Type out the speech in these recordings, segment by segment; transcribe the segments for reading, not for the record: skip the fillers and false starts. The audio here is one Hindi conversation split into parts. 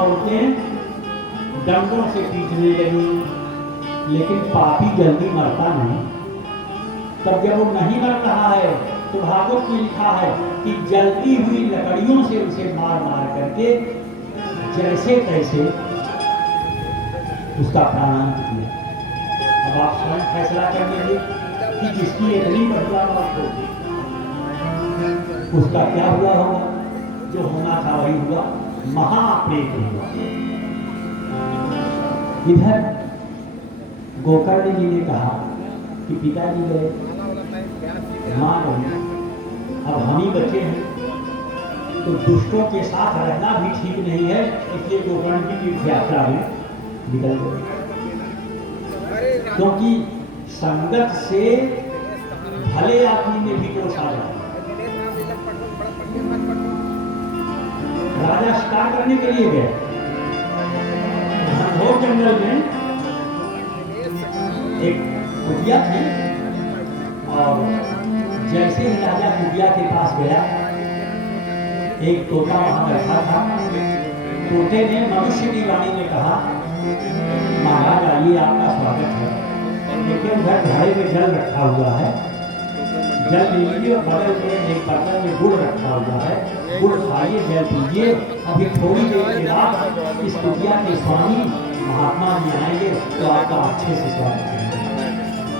औरतें डंडों से पीटने लगी, लेकिन पापी जल्दी मरता नहीं। तब जब वो नहीं मर रहा है तो भागवत में लिखा है कि जलती हुई लकड़ियों से उसे मार मार करके जैसे तैसे उसका प्राणांत किया। अब आप स्वयं फैसला कर लीजिए कि जिसकी इतनी बढ़िया बात हो उसका क्या हुआ होगा। जो होना था वही हुआ, महाप्रेत हुआ। इधर गोकर्ण जी ने कहा कि पिताजी गए, मां गई, अब हम ही बचे हैं, तो दुष्टों के साथ रहना भी ठीक नहीं है, इसलिए गोकर्ण की तीर्थ यात्रा में निकल गए। क्योंकि संगत से भले आदमी में भी दोष आ जाए। राजा शिकार करने के लिए गए, घनघोर जंगल में एक कुटिया थी, और जैसे ही राजा कुटिया के पास गया, एक तोता वहां बैठा था। तोते ने मनुष्य की वाणी में कहा, महाराज आइए, आपका स्वागत है, लेकिन उधर घड़े में जल रखा हुआ है, जल लीजिए, और बगल में एक बर्तन में गुड़ रखा हुआ है, गुड़ खाइए, जल पीजिए। अभी थोड़ी देर के बाद इस कुटिया के स्वामी महात्मा जी आएंगे तो आपका अच्छे से स्वागत करेंगे।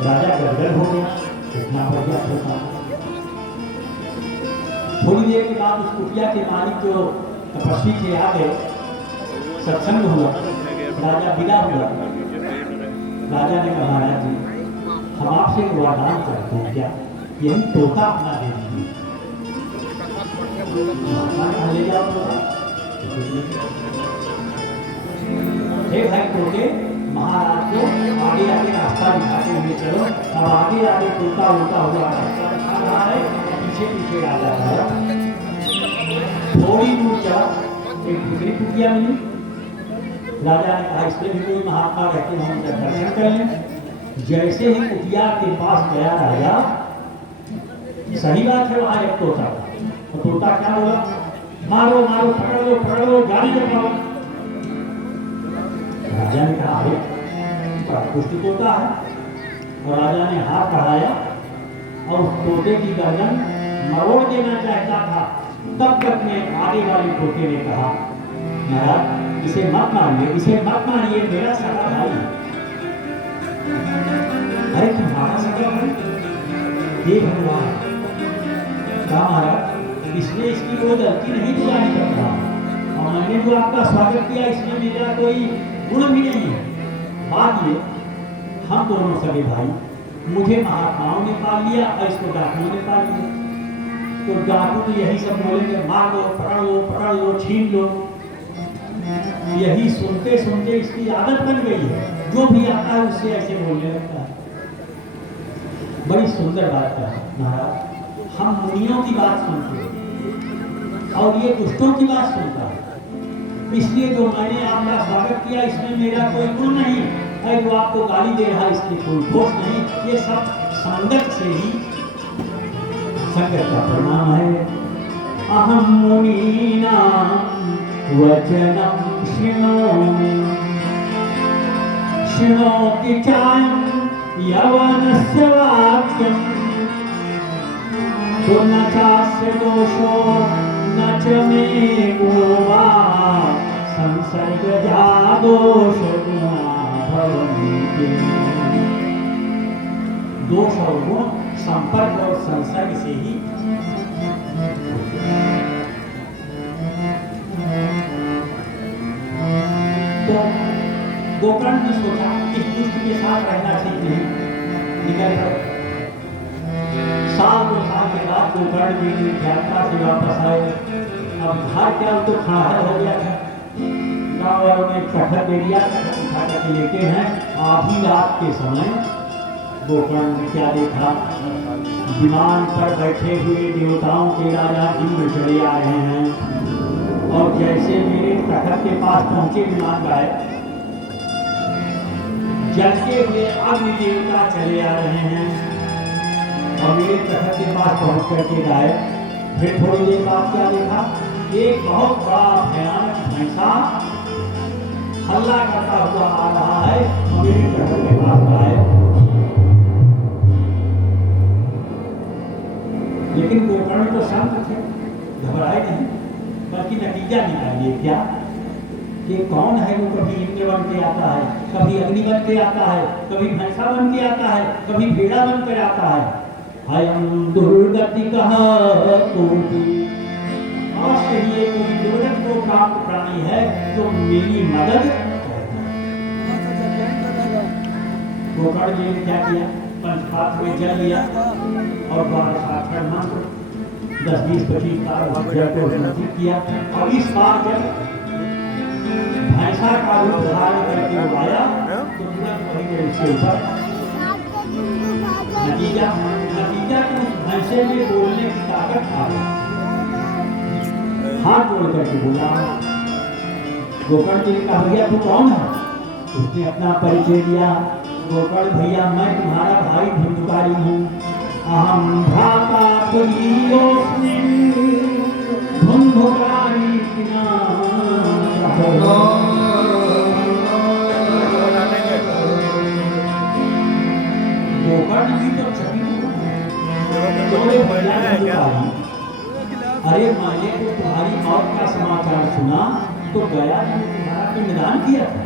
राजा गदगद हो गया, इतना बढ़िया होता। थोड़ी देर के बाद उस कुटिया के मालिक जो तपस्वी थे आ गए, सत्संग हुआ, राजा विदा हुआ। राजा ने कहा, महाराज जी हम आपसे वरदान चाहते हैं, क्या यही तोता अपना दे दीजिए। ले जाओ तोता। हे भाई तोते, महाराज को आगे आगे रास्ता दिखाते हुए चलो। अब आगे आगे तोता उल्टा हुआ रास्ता दिखा रहा है, पीछे पीछे आ जा रहा है। थोड़ी दूर चला, एक दूसरी कुटिया मिली। राजा ने कहा, इसमें भी कोई महात्मा रहते हैं, हम दर्शन कर लें। जैसे ही कुटिया के पास गया राजा, सही बात है, वहां एक तोता, तो तोता क्या बोला, मारो मारो, पकड़ लो, गाड़ी लगाओ। राजा ने कहा, अरे कुछ तोता है, और राजा ने हाथ बढ़ाया और उस तोते की गर्दन मरोड़ देना चाहता था। तब तक में आगे वाले तोते ने कहा, महाराज इसे मत मारिए, इसे मत मारिए, मेरा सगा भाई है। अरे तुम्हारा सगा भाई? हे भगवान, कहा महाराज इसने इसकी कोई गलती नहीं दिखाई करता, और मैंने जो आपका स्वागत किया इसमें मेरा कोई गुण भी नहीं है। बात ये, हम दोनों सगे भाई, मुझे महात्माओं ने पाल लिया और इसको डाकुओं ने पाल लिया। तो डाकू तो यही सब बोलेंगे, मार लो, पकड़ लो, छीन लो। यही सुनते सुनते इसकी आदत बन गई है, जो भी आता है उससे ऐसे बोलने लगता है। बड़ी सुंदर बात है महाराज, हम मुनियों की बात सुनते हैं और ये दुष्टों की बात सुनता है। इसलिए जो मैंने आपका स्वागत किया इसमें मेरा कोई गुण नहीं है, जो आपको गाली दे रहा इसमें कोई दोष नहीं, ये सब संगत से ही संगत का परिणाम है। अहम मुनीनां वचनं शृणोमि, शृणोति चायं यवनस्य वाक्यं, तो न चास्य दोषो न च मे गुणो वा, संसर्गजा दोषगुणा भवन्ति। दोष और गुण संपर्क और संसर्ग से ही। तो गोकर्ण ने सोचा इस दुष्ट के साथ रहना ठीक नहीं, निकल पड़े। साल 2 साल के बाद गोकर्ण जी की यात्रा से वापस आए। अब घर क्या तो खड़ा हो गया था, गाँव वालों ने कटहर दे दिया, उठा करके लेके हैं। आधी रात के समय गोकर्ण ने क्या देखा, विमान पर बैठे हुए देवताओं के राजा इंद्र चले आ रहे हैं, और जैसे मेरे तखत के पास पहुंचे विमान गाए, जलते हुए अग्नि देवता चले आ रहे हैं, और मेरे तखत के पास पहुंच करके गाए। फिर थोड़ी देर बाद क्या देखा, एक बहुत बड़ा भयानक भैंसा हल्ला करता हुआ आ रहा है, मेरे घर के पास आए। लेकिन गोकर्ण तो शांत थे, घबराए नहीं, बल्कि नतीजा निकालिए क्या कि कौन है वो कभी इंद्र बन के आता है, कभी अग्नि बन के आता है, कभी भैंसा बन के आता है, कभी भेड़ा बन कर आता है। हयम दुर्गति कहा कोटि, अवश्य ही ये कोई दुर्गति को प्राप्त प्राणी है जो मेरी मदद करता है। गोकर्ण जी ने क्या किया, पंचपात्र में जल लिया और 12 मंत्र 10-20-25 बार जल को संचित किया। और इस बार जब भैंसा का रूप धारण करके आया तो तुरंत वही उसके ऊपर नतीजा कि उस भैंसे में बोलने की ताकत आ गई। हाथ जोड़ करके बोला, गोकर्ण जी ने कहा भैया तू कौन है? उसने अपना परिचय दिया, गोकर्ण भैया मैं तुम्हारा भाई धुंधकारी हूँ। अहम भ्राता तुल्योऽस्मि धुंधकारी गोकर्ण जी तो चकित अरे मैंने तो तुम्हारी मौत का समाचार सुना तो गया तुम्हारा पिंडदान किया था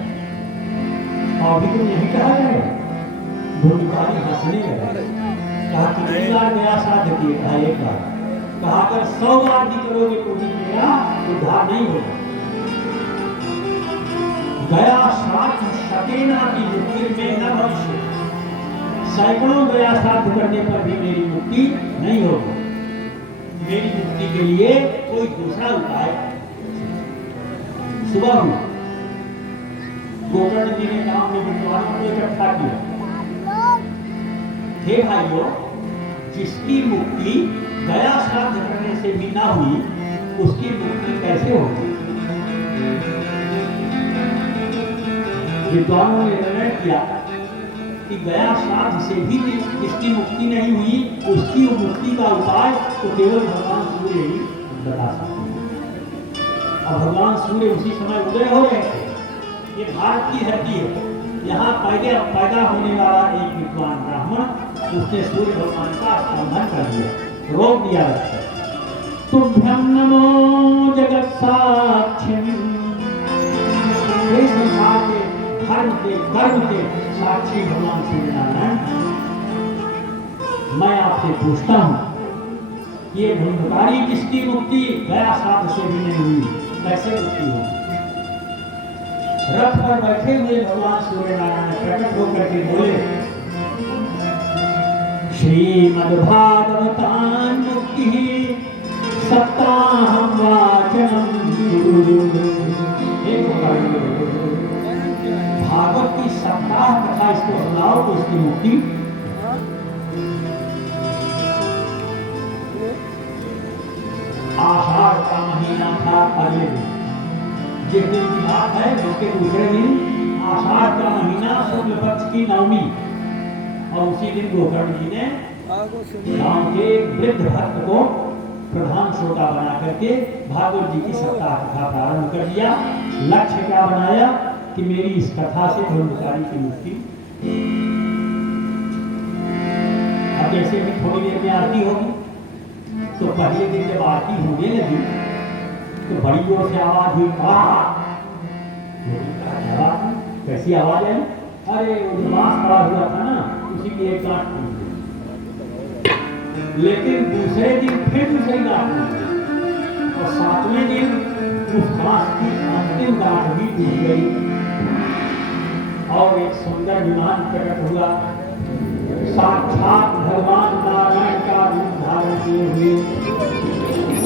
और भी तुम यही कहा गए। धुंधकारी हंसने लगा, कहा कितनी बार गया श्राद्ध किए? कहा एक बार। कहा अगर 100 बार भी करोगे तो भी मेरा उद्धार नहीं होगा। गया श्राद्ध शकेना की मुक्ति में न भविष्य, सैकड़ों गया श्राद्ध करने पर भी मेरी मुक्ति नहीं होगी। मेरी मुक्ति के लिए कोई दूसरा उपाय। सुबह हुआ, गोकर्ण जी ने गांव में विद्वानों को इकट्ठा किया। हे भाइयों, जिसकी मुक्ति गया श्राद्ध करने से भी ना हुई उसकी मुक्ति कैसे होगी? विद्वानों ने निर्णय किया कि गया श्राद्ध से भी जिसकी मुक्ति नहीं हुई उसकी मुक्ति का उपाय तो केवल भगवान सूर्य ही बता सकते हैं। और भगवान सूर्य उसी समय उदय हो गए थे। ये भारत की धरती है, यहाँ पैदा होने वाला एक विद्वान ब्राह्मण उसने सूर्य भगवान का स्तंभन कर दिया, रोक दिया। तुभ्यं नमो जगत साक्षिम्, संसार के धर्म के कर्म के साक्षी भगवान सूर्य नारायण, मैं आपसे पूछता हूँ ये धुंधकारी जिसकी मुक्ति गया श्राद्ध से भी नहीं हुई कैसे मुक्ति होगी? रथ पर बैठे हुए भगवान सूर्य नारायण प्रकट होकर के बोले, श्रीमद्भागवतां मुक्ति सप्ताहं वाचनं भागवत की सप्ताह कथा इसको सुनाओ तो इसकी मुक्ति। आषाढ़ का महीना था, अगले दिन जिस दिन की बात है उसके दूसरे दिन आषाढ़ का महीना शुक्ल पक्ष की नवमी, और उसी दिन गोकर्ण जी ने गांव के वृद्ध भक्त को प्रधान श्रोता बना करके भागवत जी की सप्ताह कथा प्रारंभ कर दिया। लक्ष्य क्या बनाया कि मेरी इस कथा से धुंधकारी की मुक्ति। अब जैसे भी थोड़ी देर में आरती होगी तो पहले दिन जब आरती होने लगी तो बड़ी जोर से आवाज हुई, कैसी आवाज है? अरे उदास पड़ा हुआ था ना, उसी की एक गांठ टूट गई। लेकिन दूसरे दिन फिर दूसरी गांठ टूट गई और 7वें दिन उस बांस की अंतिम गांठ भी टूट गई और एक सुंदर विमान प्रकट हुआ। साक्षात भगवान नारायण का रूप धारण किए हुए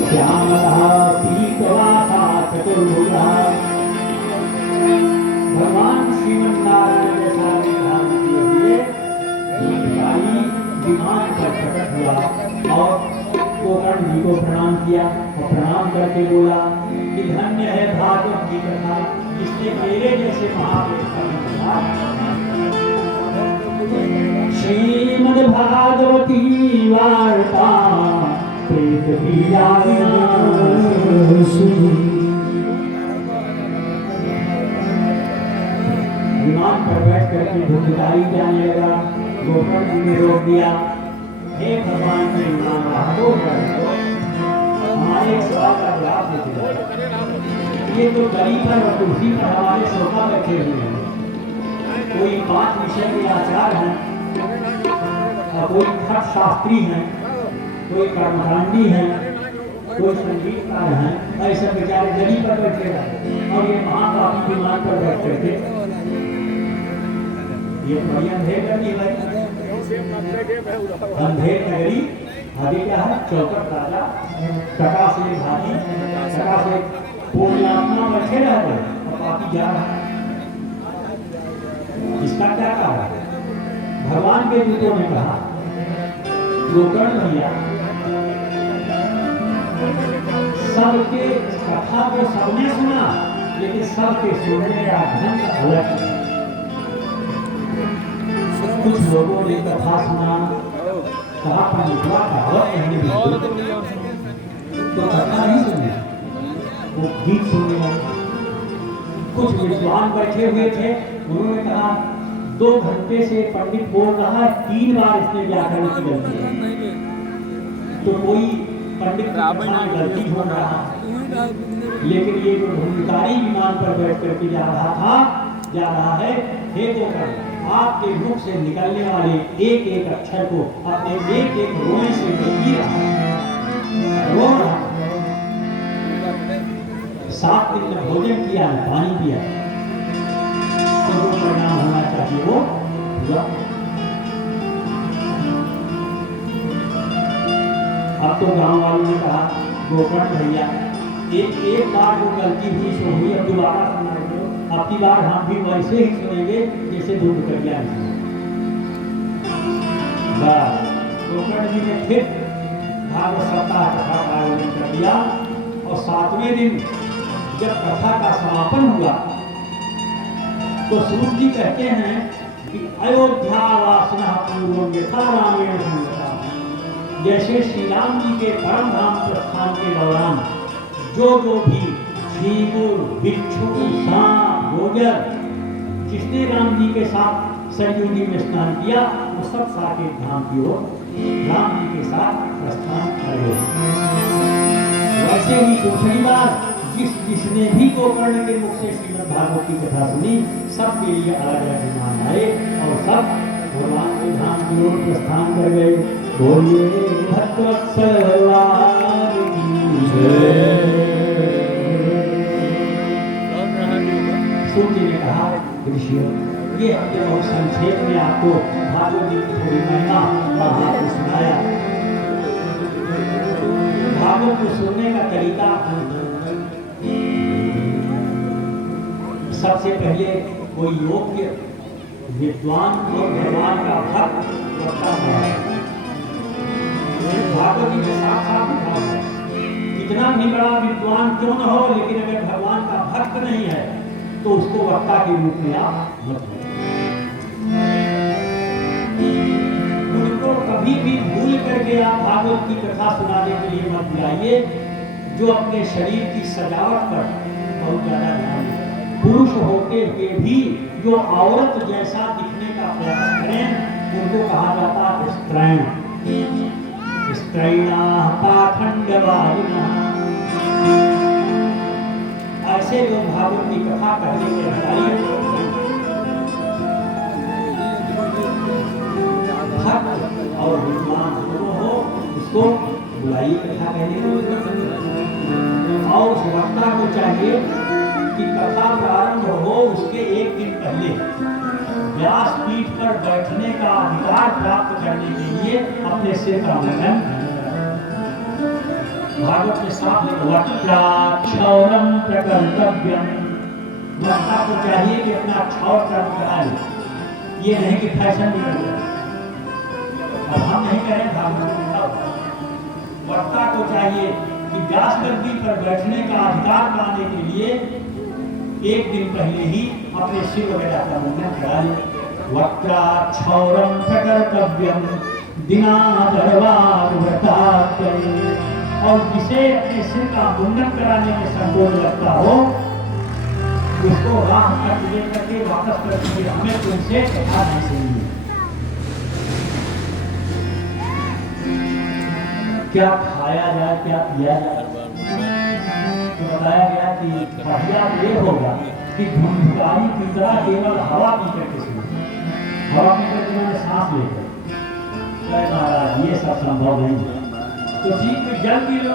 श्यामला पीतवासा चतुर्भुजा भगवान श्रीमन नारायण जैसा धारण किए हुए विमान पर प्रकट हुआ और गोकर्ण जी को प्रणाम किया और प्रणाम करके बोला कि धन्य है भागवत की कथा जिसने मेरे जैसे महापुरुष का प्रचार। श्रीमद्भागवती वार्ता प्रेत पीड़ा भगवान पर बैठ करके धुंधकारी जाने लगा। गोकर्ण जी ने रोक दिया, हे भगवान के नाम राखो, हमारे एक सवाल का जवाब देते। ये तो गली पर और कुर्सी पर हमारे श्रोता बैठे हुए हैं, कोई 5 विषय के आचार्य हैं, और कोई खट शास्त्री हैं, कोई कर्मकांडी हैं, कोई संगीतकार हैं, ऐसे बेचारे गली पर बैठे रहे और ये महापापी विमान पर बैठ करके ये बड़ी अंधेर करनी भाई। अंधेर नगरी आगे क्या है, चौकट राजा टका से भाजी टका से पूर्णात्मा बैठे रह गए और पापी जा रहा है। इसका क्या कहा? भगवान के दूतों ने कहा, गोकर्ण भैया सबके कथा को सबने सुना, लेकिन सबके सुनने का ढंग अलग है। कुछ लोगों ने कथा सुना, कहा पंडितवा कहावत कहने तो कथा नहीं सुनी, वो गीत सुनने लगे। कुछ विद्वान बैठे हुए थे, उन्होंने कहा 2 घंटे से पंडित बोल रहा है, 3 बार इसने व्याकरण की गलती है, तो कोई पंडित की गलती हो रहा है। लेकिन ये जो धुंधकारी विमान पर बैठ करके जा रहा है, हे गोकर्ण, आपके मुख से निकलने वाले एक एक अक्षर को अपने एक एक रोए से रो रहा। 7 दिन में भोजन किया, पानी पिया, तो जो परिणाम होना चाहिए वो हुआ। अब तो गांव वालों ने कहा, गोकर्ण भैया एक बार वो गलती हुई सो हुई, अब दोबारा सुनाएंगे, अब की बार हम भी वैसे ही सुनेंगे जैसे दूध कर दिया। बस गोकर्ण जी ने फिर भागवत सप्ताह कथा का आयोजन कर दिया और 7वें दिन जब कथा का समापन हुआ तो सूत जी कहते हैं कि अयोध्या वासना पूर्वम यथा रामेण संगता, जैसे श्री राम जी के परम धाम प्रस्थान के दौरान जो भी झींगुर, बिच्छू, सांप, गोगर जिसने राम जी के साथ सरयू जी में स्नान किया, वो सब साकेत धाम की ओर राम जी के साथ प्रस्थान करे। वैसे ही दूसरी बार जिसने भी गोकर्ण के मुख से श्रीमद् भागवत की कथा सुनी, सबके लिए अलग अलग विमान आए और सब भगवान के धाम की ओर प्रस्थान कर गए। बोलिए भक्तवत्सल भगवान की जय। सूत जी ने कहा, ऋषियों, ये हमने बहुत संक्षेप में आपको भागवत जी की थोड़ी महिमा और आपको सुनाया। भागवत को सुनने का तरीका, सबसे पहले कोई योग्य विद्वान और भगवान का भक्त वक्ता हुआ। भागवत जी के साथ कितना भी बड़ा विद्वान क्यों न हो, लेकिन अगर भगवान का भक्त नहीं है तो उसको वक्ता के रूप में आप मत लो। उनको कभी भी भूल करके आप भागवत की कथा सुनाने के लिए मत बुलाइए, जो अपने शरीर की सजावट पर बहुत ज्यादा ध्यान दें। पुरुष होते हुए भी जो औरत जैसा दिखने का प्रयास करें, उनको कहा जाता है स्त्रैण। स्त्रैणाः पाखंडवादिनः। ऐसे लोग भागवत की कथा कहने के अधिकारी भक्त और विद्वान दोनों हो, उसको बुलाइए कथा कहने के। और उस वक्ता को चाहिए कि कथा प्रारंभ हो उसके एक दिन पहले व्यास पीठ पर बैठने का अधिकार प्राप्त करने के लिए अपने सिर का मुंडन। भागवत में साफ वक्त्राक्षौरम प्रकर्तव्यम। वक्ता को चाहिए कि अपना क्षौर कर्म करा ले, ये नहीं कि फैशन भी कर जाए। अब हम नहीं करें भागवत। वक्ता को चाहिए कि व्यास गद्दी पर बैठने का अधिकार पाने के लिए एक दिन पहले ही अपने सिर वगैरह का मुंडन करा ले। वक्त्राक्षौरम प्रकर्तव्यम दिनादरवार व्रतात्मने। और जिसे अपने सिर का मुंडन कराने में संकोच लगता हो, उसको राह कट लेकर के वापस कर दिए, हमें तुमसे कथा नहीं सुनी। क्या खाया जाए, क्या पिया जाए, तो बताया गया कि बढ़िया ये होगा कि धुंधुकारी की तरह केवल हवा पी करके सुनो, हवा पी करके मैंने सांस लेकर। महाराज ये सब संभव नहीं है, तो ठीक है जल पी लो।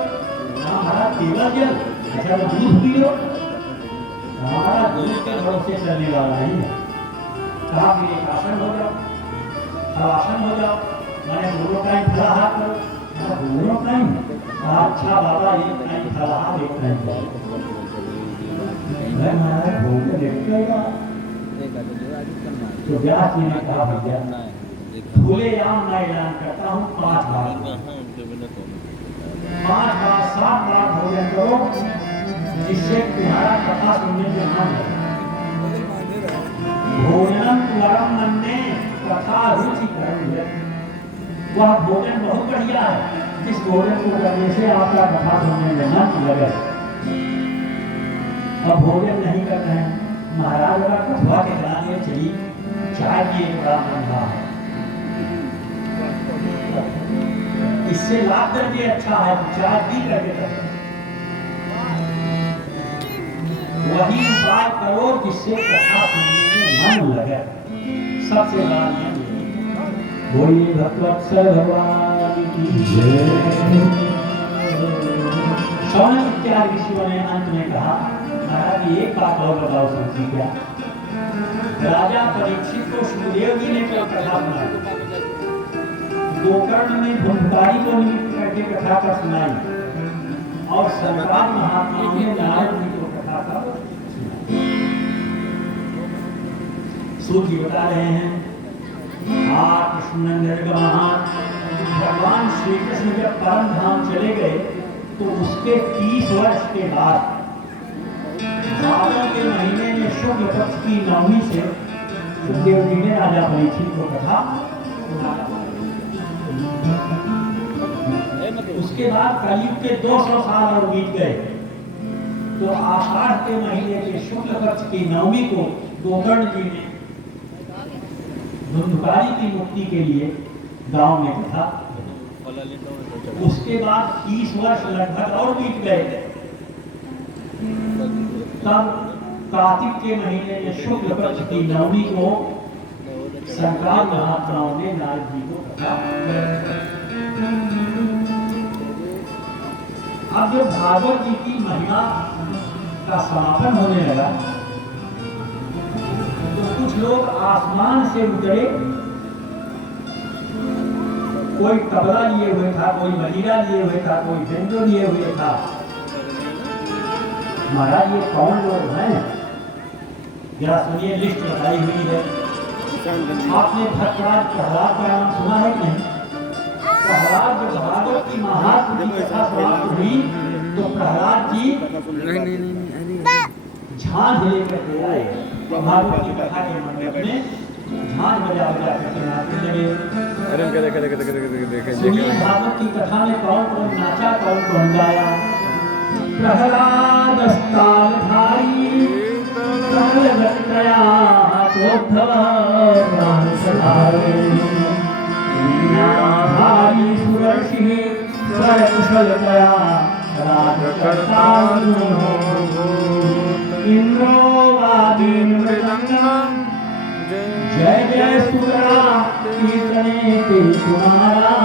हाँ महाराज केवल जल, अच्छा तो दूध पी लो। हमारा दूध के भरोसे चलने वाला नहीं है। कहा कि एक आसन हो जाओ, आसन हो जाओ, मैंने दोनों टाइम फलाहार करो, दोनों टाइम। अच्छा बाबा एक टाइम फलाहार एक टाइम करो। महाराज भोजन देखा तो व्यास जी ने कहा भैया खुले आम मैं ऐलान करता हूँ 5 बार 7 बार भोजन करो, जिससे तुम्हारा कथा सुनने में मन है। भोजनम तुअरम मन्ये कथा रुचिकरम यत्। वह भोजन बहुत बढ़िया है जिस भोजन को करने से आपका कथा सुनने में मन लगे। अब भोजन नहीं कर रहे हैं महाराज, का कथवा के कराने चली चाय पिए बड़ा मन रहा है, इससे लाभ करके अच्छा है चाय पी करके करते। वही उपाय करो जिससे कथा सुनने में मन लगे। सबसे बड़ा नियम बोलिए भगवत्सल भगवान की जय। शौनक इत्यादि ऋषियों ने अंत में कहा महाराज एक बात और बताओ समझी क्या। राजा परीक्षित को सुखदेव जी ने क्या कथा सुनाई, गोकर्ण में धुंधुकारी को निमित्त करके कथा कर सुनाई, और सरकार महात्माओं ने नारद जी को कथा का सूर्य जी बता रहे हैं। भगवान श्री कृष्ण जब परम धाम चले गए तो उसके 30 वर्ष के बाद भादों के महीने में शुक्ल पक्ष की नवमी से सुखदेव जी ने राजा परीक्षित को कथा सुनाया। उसके बाद कलयुग के 200 साल और बीत गए, तो आषाढ़ के महीने के शुक्ल पक्ष की नवमी को गोकर्ण जी ने धुंधुकारी की मुक्ति के लिए गांव में कथा। उसके बाद 30 वर्ष लगभग और बीत गए, तब कार्तिक के महीने में शुक्ल पक्ष की नवमी को संक्रांत महात्माओं ने नारद जी को कथा। अब जब भागवत जी की महिमा का समापन होने लगा तो कुछ लोग आसमान से उतरे, कोई तबला लिए हुए था, कोई मजीरा लिए हुए था, कोई बेंजो लिए हुए था। महाराज ये कौन लोग हैं, जरा सुनिए, लिस्ट बताई हुई है। आपने भक्तराज प्रहलाद का नाम सुना है कि नहीं? प्रहलाद जब भागवत की महात्म की कथा समाप्त हुई तो प्रहलाद जी झांझ लेकर के आए, भागवत की कथा के मंडप में झांझ बजा बजा करके नाचने लगे। सुनिए भागवत की कथा में कौन कौन नाचा, कौन कौन गाया। प्रहलाद स्थानधारी प्रहलाद गया चोद्धव प्राण सधारे, वीणाधारी सुरर्षि स्वकुशल गया राजकर्ता इंद्रो वादीन मृदंगम जय जय सुरा कीर्तने ते कुमारा,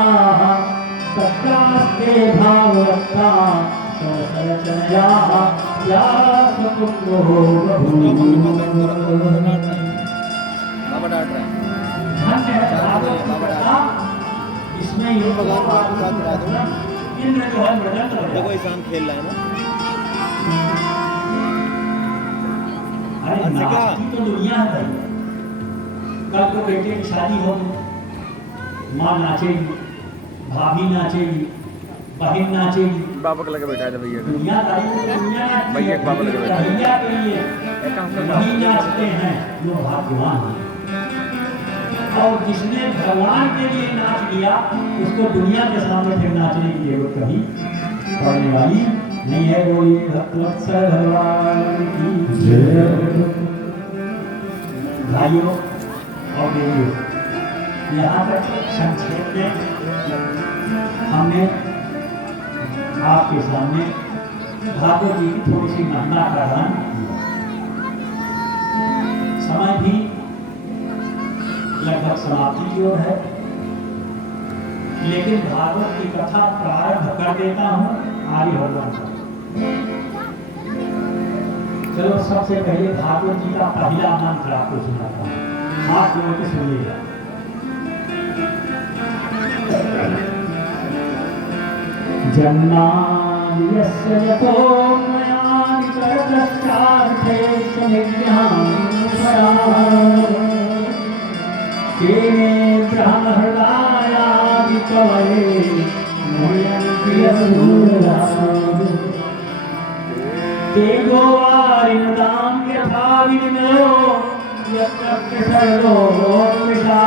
सत्यास्ते भाववत्ता सरसरचनया व्यासपुत्रो बभूव। इसमें ये इंद्र जो है मृदंग देखो इंसान खेल रहा है ना। अरे नाचती तो दुनिया है भाई। कल को बेटे की शादी होगी, माँ नाचेगी, भाभी नाचेगी, बहन नाचेगी, बाबा के लगे बैठा है भैया दुनिया भैया एक बाबा लगे बैठा है के लिए वही नाचते हैं जो भाग्यवान है। और जिसने भगवान के लिए नाच लिया उसको दुनिया के सामने फिर नाचने की जरूरत कभी पड़ने वाली नहीं है बोलिए भक्तवत्सल भगवान की जय। भाइयों और बहनों, यहाँ तक संक्षेप में हमने आपके सामने भागवत जी की थोड़ी सी महिमा का वर्णन किया। समय भी लगभग समाप्ति की ओर है, लेकिन भागवत की कथा प्रारंभ कर देता हूँ आर्य भगवान से। चलो सबसे पहले भागवत जी का पहला मंत्र आपको सुनाता हूँ, हाथ जोड़ के सुनिएगा। जन्माद्यस्य यतोन्मयादितरतश्चार्थेष्वभिज्ञानम् तेने ब्रह्महृदायादिकवये मुह्यन्ति यस्सूरयाः तेजो वारिणदां यथा विनिमयो यत्र सर्गो मृषा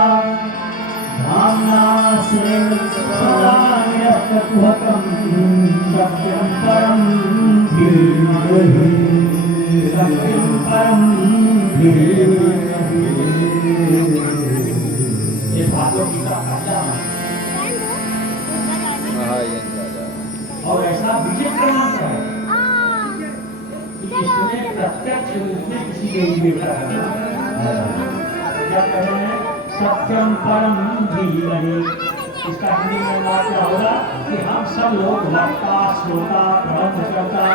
धाम्ना स्वेन सदा निरस्तकुहकं सत्यं परं धीमहि सत्यं परं धीमहि। ये भागवत गीता पहला और ऐसा विचित्र मंत्र है कि इसमें प्रत्यक्ष रूप में किसी देवी देवता का क्या कह रहे हैं, सत्यम परम धीमहि। इसका हिंदी में क्या होगा कि हम सब लोग वक्ता, श्रोता, प्रबंधकर्ता,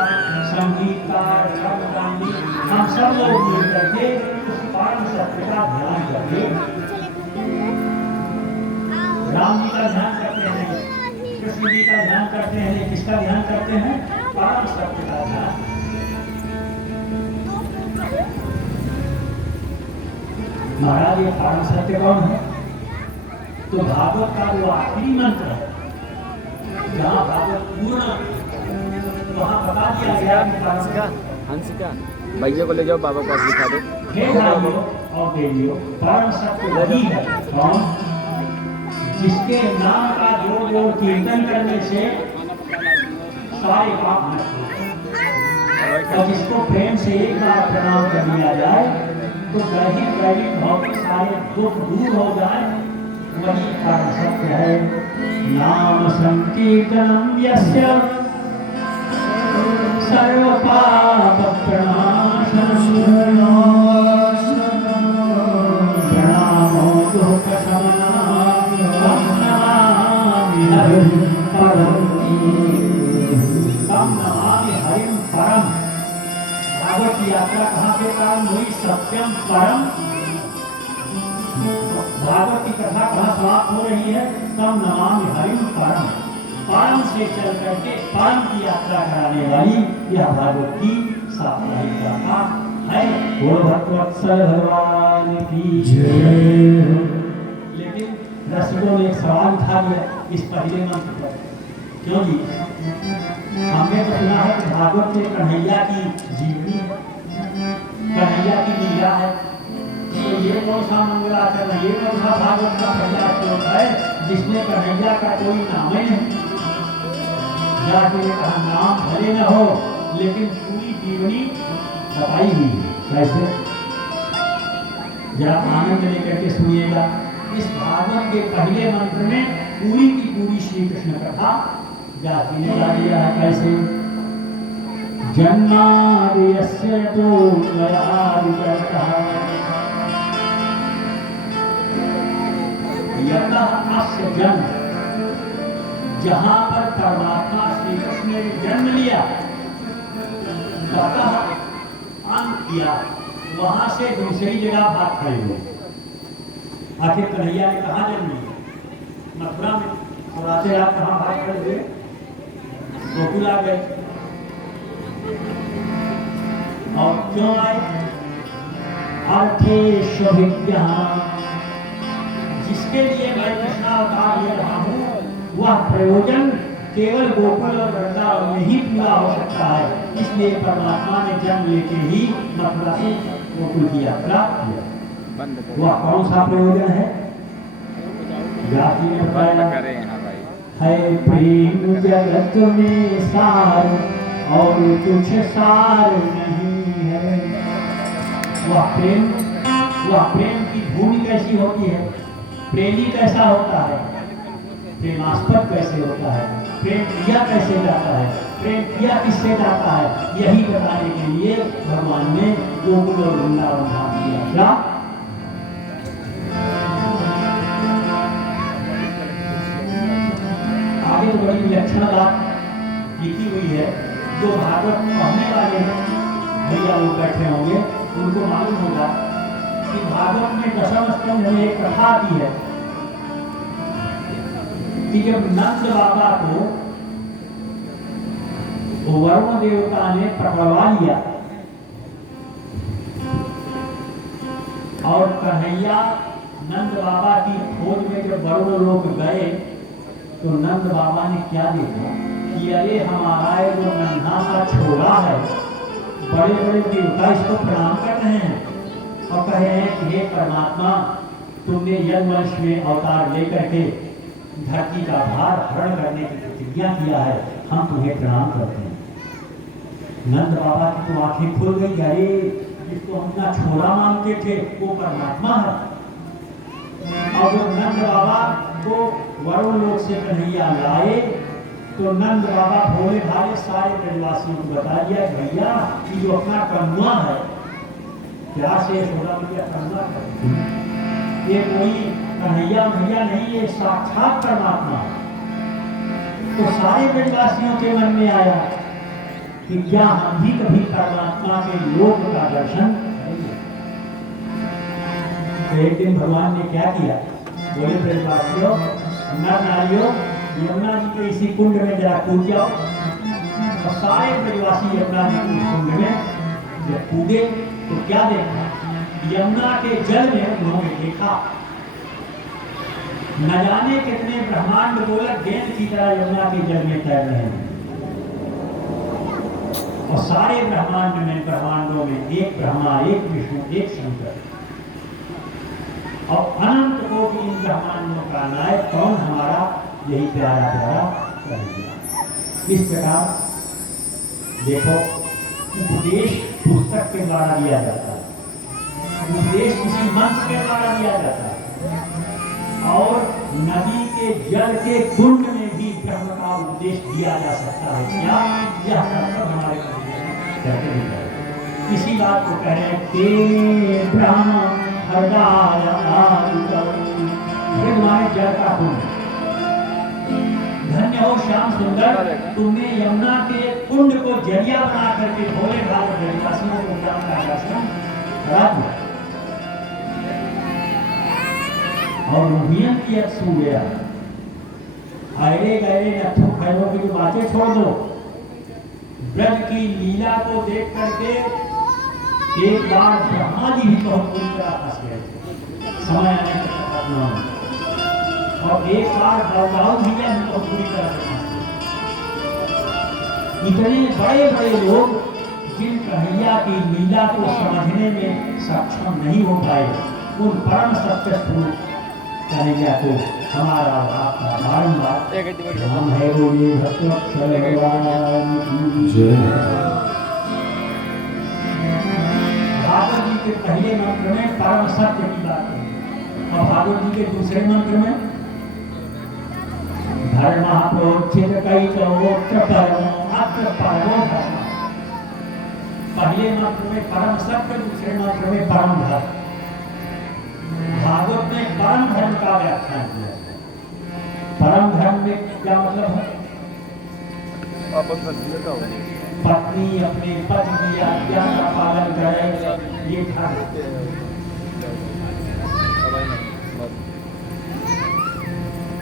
संगीतकार, कर्मकांडी, हम सब लोग मिलकर के उस परम सत्य का ध्यान करके राम जी का ध्यान करते हैं, कृष्ण जी का ध्यान करते हैं, किसका ध्यान करते हैं, परम सत्य का ध्यान। महाराज ये परम सत्य कौन है? तो भागवत का जो आखिरी मंत्र है, जहाँ भागवत पूर्ण वहाँ बता दिया गया कि हंसिका भैया को ले जाओ, बाबा पास दिखा दो। हे भाइयों और बहनियों, परम सत्य वही है कौन, जिसके नाम का जोर जोर कीर्तन करने से सारे पाप नष्ट हो जाए, और जिसको प्रेम से एक बार प्रणाम कर दिया जाए तो दैहिक दैनिक भौतिक सारे दुख दूर हो जाए, वही परम सत्य है। नाम संकीर्तनम यस्य सर्व पाप प्रणाशनम प्रणामो दुःख शमनम तं नमामि हरिं परम। तं नमामि हरिं परम। भागवत की यात्रा कहाँ से प्रारंभ हुई? सत्यम परम। भागवत की कथा कहाँ समाप्त हो रही है? तम नमामि हरिं परम। परम से चल करके परम की यात्रा कराने वाली यह भागवत की साप्ताहिक कथा है। बोलो भक्तवत्सल भगवान की जय। लेकिन रसिकों ने एक सवाल उठा लिया इस पहले मंत्र पर, क्यों जी? हमने तो सुना है कि भागवत में कन्हैया की जीवनी, कन्हैया की लीला है, तो ये कौन सा मंगलाचरण है, ये कौन सा भागवत का पहला श्लोक है जिसमें कन्हैया का कोई नाम ही नहीं? जाके कहा नाम भले न हो लेकिन पूरी जीवनी बताई हुई है। कैसे? जरा आनंद लेकर के सुनिएगा। इस भागवत के पहले मंत्र में पूरी की पूरी श्री कृष्ण कथा जाति ने ला दिया है। कैसे? जन्माद्यस्य यतोन्मयादितरतः यतः अस्य जन्म, जहाँ पर परमात्मा श्री कृष्ण ने जन्म लिया, ततः अंत किया, वहां से दूसरी जगह भाग खड़े हुए। आखिर कन्हैया ने कहाँ जन्म लिया? मथुरा में। और आते आप कहाँ भाग खड़े हुए? गोकुल आ गए। और क्यों आए? अर्थेष्वभिज्ञानम्, जिसके लिए मैं कृष्णावतार ले रहा हूँ वह प्रयोजन केवल गोकुल और वृंदावन में ही पूरा हो सकता है। इसलिए परमात्मा ने जन्म लेके ही मथुरा से गोकुल की यात्रा किया। वह कौन सा प्रयोजन है? जाति ने बताया है प्रेम जगत में सार और कुछ सार नहीं है। वह प्रेम की भूमि कैसी होती है, प्रेमी कैसा होता है, प्रेमास्पद कैसे होता है, प्रेम किया कैसे जाता है, प्रेम किया किससे जाता है, यही बताने के लिए भगवान ने गोकुल और वृंदावन धाम दिया। क्या आगे तो बड़ी विलक्षण बात लिखी हुई है। जो भागवत पढ़ने वाले भैया लोग बैठे होंगे उनको मालूम होगा कि भागवत में दशम स्कंध में एक कथा आती है कि जब नंद बाबा को वरुण देवता ने पकड़वा लिया और कन्हैया नंद बाबा की खोज में जब वरुण लोग गए तो नंद बाबा ने क्या देखा कि अरे हमारा जो नन्हा सा छोरा है, बड़े बड़े देवता इसको प्रणाम कर रहे हैं और कह रहे हैं कि हे परमात्मा, तुमने यज्ञवंश में अवतार लेकर के धरती का भार हरण करने की प्रतिज्ञा किया है, हम तुम्हें प्रणाम करते हैं। नंद बाबा की तो आंखें खुल गई, अरे जिसको हम अपना छोरा मानते थे वो परमात्मा है। और जब नंद बाबा को वरुण लोक से कन्हैया लाए तो नंद बाबा भोले भाले सारे ब्रजवासियों को बता दिया, भैया कि जो अपना कन्वा है, क्या से सोना भैया कन्वा है, ये कोई कन्हैया भैया नहीं, ये साक्षात परमात्मा। तो सारे ब्रजवासियों के मन में आया कि क्या हम भी कभी परमात्मा के लोक का दर्शन करेंगे। तो एक दिन भगवान ने क्या किया, बोले ब्रजवासियों, नर नारियों, यमुना जी के इसी कुंड में जरा कूद जाओ। और सारे ब्रजवासी यमुना जी के कुंड में जब कूदे तो क्या देखा, यमुना के जल में उन्होंने देखा न जाने कितने ब्रह्मांड गोलक गेंद की तरह यमुना के जल में तैर रहे हैं। और सारे ब्रह्मांडों में एक ब्रह्मा, एक विष्णु, एक शंकर और अनंत कोटि इन ब्रह्मांडों का नायक कौन, हमारा यही प्यारा प्यारा कन्हैया। इस प्रकार देखो, उपदेश पुस्तक के द्वारा दिया जाता है, उपदेश किसी मंत्र के द्वारा दिया जाता है और नदी के जल के कुंड में भी ब्रह्म का उपदेश दिया जा सकता है। क्या यह कर्तव्य हमारे करते हैं। इसी बात को कह रहे हैं कि ब्रह्म हरदाय जल का कुंड, धन्य हो श्याम सुंदर, तुमने यमुना के कुंड को जरिया बना करके भोले भाले ब्रजवासियों को ज्ञान का दर्शन करा दिया। और मुहियन की सू गया, अरे गए नथु खैरों की जो बातें छोड़ दो, ब्रज की लीला को देख करके एक बार ब्रह्मा जी भी बहुत बुरी तरह फंस गए थे समय आने तक, और एक बार बलदाऊ भैया भी बहुत बुरी तरह से फंस गए। इतने बड़े बड़े लोग जिन कन्हैया की लीला को समझने में सक्षम नहीं हो पाए, उन परम सत्य स्वरूप कन्हैया को हमारा आपका बारंबार हम है बोलिए भगवान की जय। भागवत जी के पहले मंत्र में परम सत्य की बात है और भागवत जी के दूसरे मंत्र में धर्म प्रोचित कई चौत्र परमो अत्र परमो धर्म। पहले मंत्र में परम सत्य, दूसरे मंत्र में परम धर्म। भागवत ने परम धर्म का व्याख्यान किया। परम धर्म में क्या मतलब है? पत्नी अपने पति की आज्ञा का पालन करे, ये धर्म।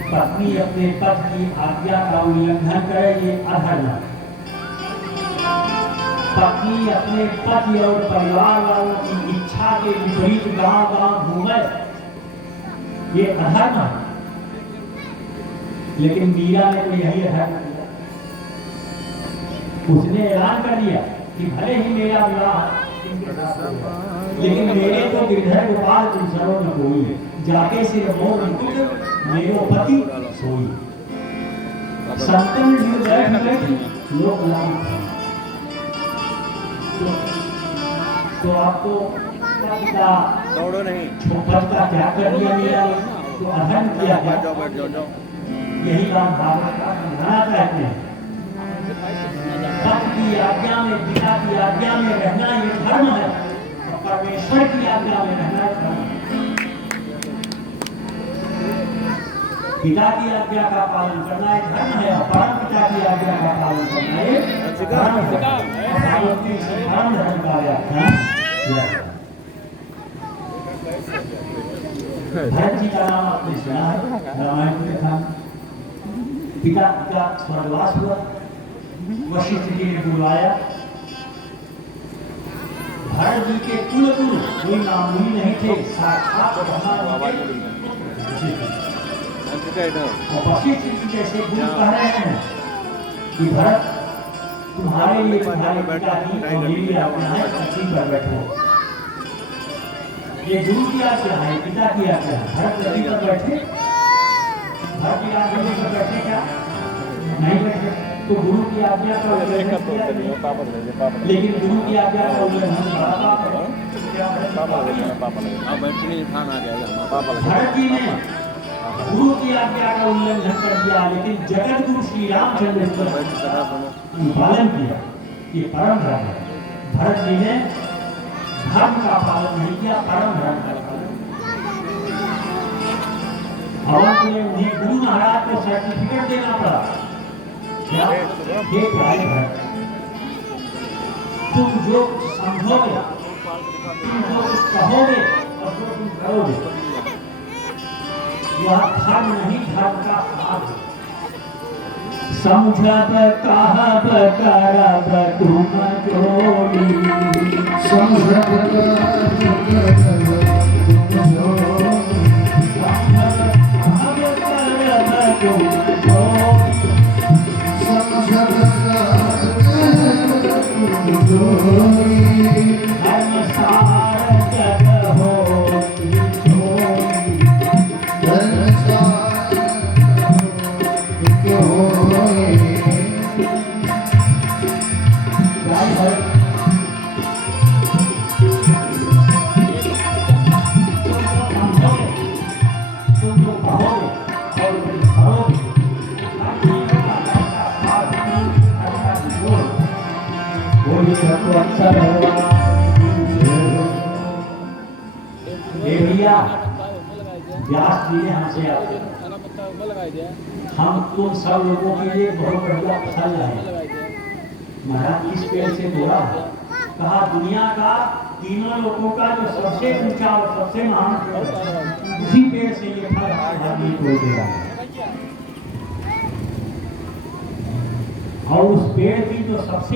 पत्नी अपने पति की आज्ञा का उल्लंघन करे, ये अधर्म। पत्नी अपने पति और परिवार वालों की इच्छा के विपरीत गांव-गांव घूमे, ये अधर्म है। लेकिन मीरा ने तो यही अधर्म किया। उसने ऐलान कर दिया कि भले ही मेरा विवाह इनके साथ हो, लेकिन मेरे तो गिरधर गोपाल तुलसरों में कोई है, जाके सिर मोर मुकुट मेरो पति सोई। संतन लोक लाभ तो आपको पिता दौड़ो नहीं। पद का त्याग कर दिया गया, तो अधर्म किया बैठ गया। जाओ बैठ जाओ जाओ। यही बात भागवत का समझाना चाहते हैं। पति की आज्ञा में, पिता की आज्ञा में रहना ये धर्म है, और परमेश्वर की आज्ञा में रहना धर्म है। पिता की आज्ञा का पालन करना एक धर्म है, और परम पिता की आज्ञा का पालन करना एक धर्म है। और भागवत में इसे परम धर्म का व्याख्यान किया है। भरत जी का नाम आपने सुना है रामायण में था। पिता का स्वर्गवास हुआ, वशिष्ठ जी ने बुलाया। भरत जी के कुल कोई मामूली नहीं थे, साक्षात और वशिष्ठ जी जैसे गुरु कह रहे हैं कि भरत तुम्हारे लिए तुम्हारे पिता की और मेरी आज्ञा है, पृथ्वी पर बैठो। ये गुरु की आज्ञा है, पिता की आज्ञा है। भरत गद्दी पर बैठे, भरत की आज्ञा पर बैठे क्या नहीं बैठे, तो गुरु की आज्ञा का उल्लंघन किया नहीं। लेकिन गुरु की आज्ञा का उल्लंघन बड़ा पाप है। भरत जी ने गुरु की आज्ञा का उल्लंघन कर दिया, लेकिन जगत गुरु श्री रामचंद्र का पालन किया। ये परम धर्म है। भरत जी ने धर्म का पालन नहीं किया, परम धर्म का पालन। और उन्हें गुरु महाराज को सर्टिफिकेट देना पड़ा। क्या ये प्राइवेट है, तुम जो समझोगे, तुम जो कुछ कहोगे और जो तुम करोगे, यह धर्म नहीं, धर्म का साथ है। समझब कहब करब तुम जोड़ी, समझब कहब तुम जोड़ी, समझब कहब करब तुम जोड़ी, समझब कहब तुम जोड़ी, धर्म सार जग होई जोड़ी, धर्म सार जग होई। भैया व्यास जी ने हमसे हम तुम सब लोगों के लिए बहुत बढ़िया फल है। महाराज किस पेड़ से बोला? कहा दुनिया का तीनों लोगों का जो सबसे ऊंचा और सबसे महान पेड़ है, उसी पेड़ से ये फल आदमी को दे रहा है। और उस पेड़ की जो सबसे